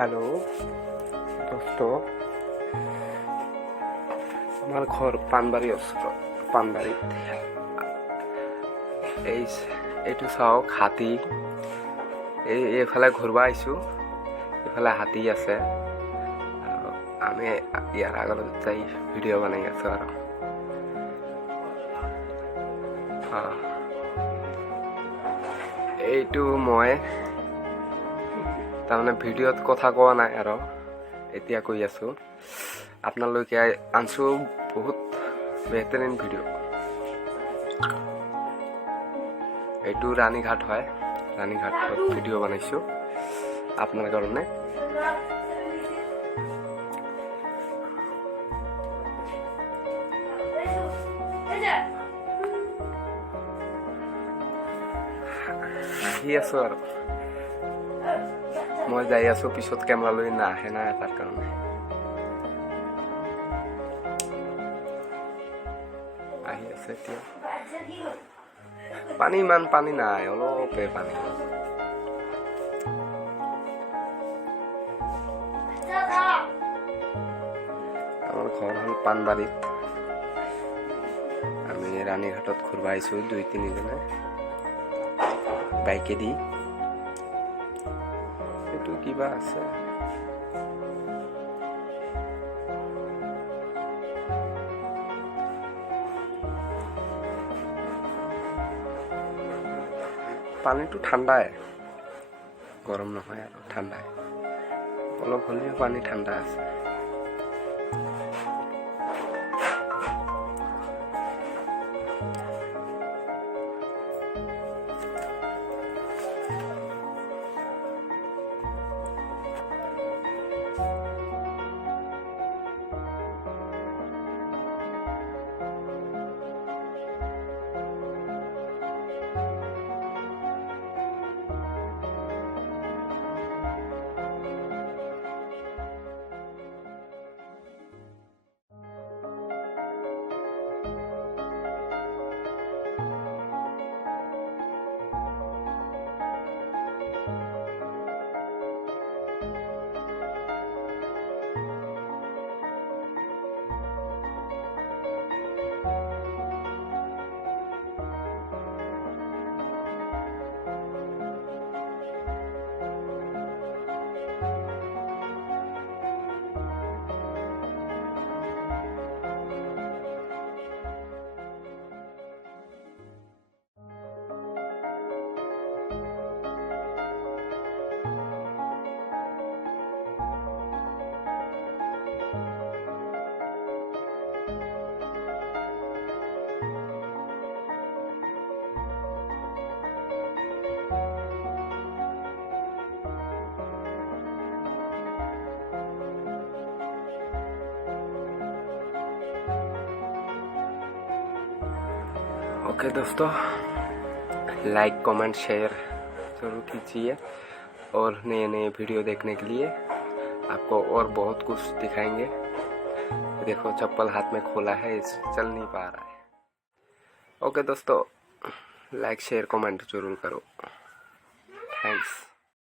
Hello दोस्तों, আমাৰ ঘৰ পানবাড়ি পানবাড়িত এইটো চাওক হাতী এইফালে ঘূৰবা আহিছোঁ। এইফালে হাতী আছে আৰু আমি ইয়াৰ আগত যাই ভিডিঅ' বনাই আছোঁ আৰু এইটো মই তাৰমানে ভিডিঅ'ত কথা কোৱা নাই আৰু এতিয়া কৈ আছোঁ। আপোনালোকে আনছো বহুত বেহতৰীন ভিডিঅ'। এইটো ৰাণীঘাট হয়, ৰাণীঘাটত ভিডিঅ' বনাইছোঁ আপোনাৰ কাৰণে। আহি আছোঁ আৰু মই যাই আছোঁ, পিছত কেমেৰা লৈ নাহে না তাৰ কাৰণে। আহি আছে এতিয়া। পানী ইমান পানী নাই, অলপে পানী। আমাৰ ঘৰ হ'ল পানবাৰীত। আমি ৰাণীঘাটত ঘূৰবা আহিছোঁ 2-3 জনে বাইকেদি। এইটো কিবা আছে, পানীটো ঠাণ্ডাই, গৰম নহয় আৰু ঠাণ্ডাই, অলপ হ'লেও পানী ঠাণ্ডা আছে। ओके दोस्तों, लाइक कमेंट शेयर जरूर कीजिए और नए नए वीडियो देखने के लिए आपको और बहुत कुछ दिखाएंगे। देखो चप्पल हाथ में खोला है, चल नहीं पा रहा है। ओके दोस्तों, लाइक शेयर कमेंट जरूर करो। थैंक्स।